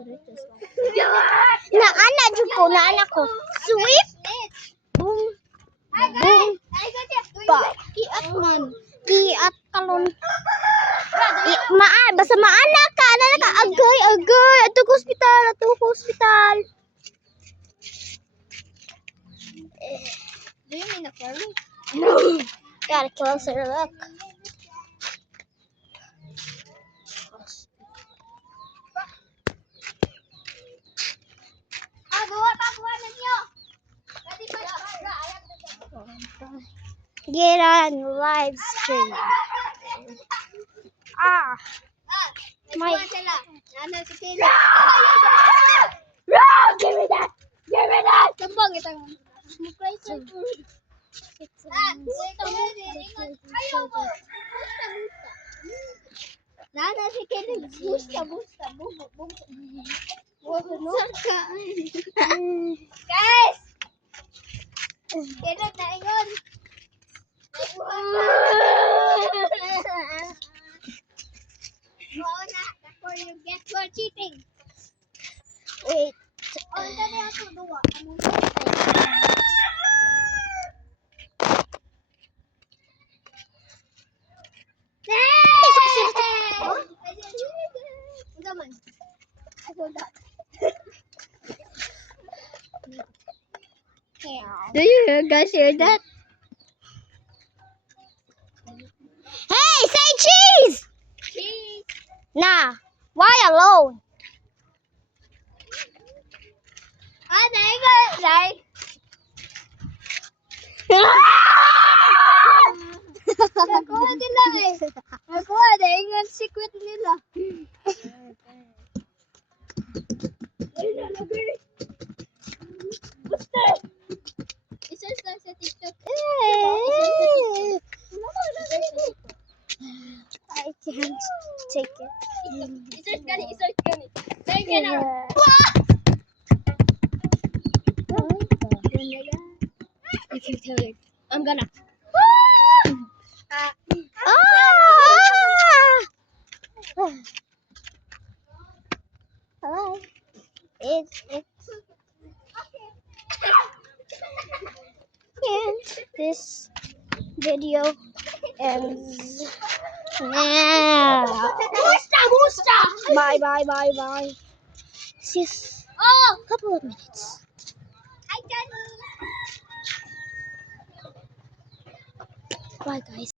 Na anak ko, na anak ko. Swift. Boom. Boom. Pa. Kiat man. Kiat kalon. Basta maanak ka. Anak ka. Agay, agay. Ato ko hospital. Ato ko hospital. Do you mean aquarium? Got a closer look. Get on live stream. My. Give me that. Give me that. Sambang ito. Nana si Kenny. Busta. Guys! Kenny na ingon. Oo na. Before you get for cheating. Wait. Oh, dali ako duwa. Do you guys hear that? Hey, say cheese! Cheese! Nah, why alone? Dai. Nakuha nila eh. Nakuha, ingon secret nila. Isearch lang sa TikTok. I can't take it. Isearch gani. Thank you na. If you tell her, I'm gonna. Hello. It's and this video ends now. Musta! Bye. See you Oh! a couple of minutes. Hi, Johnny! Bye, guys.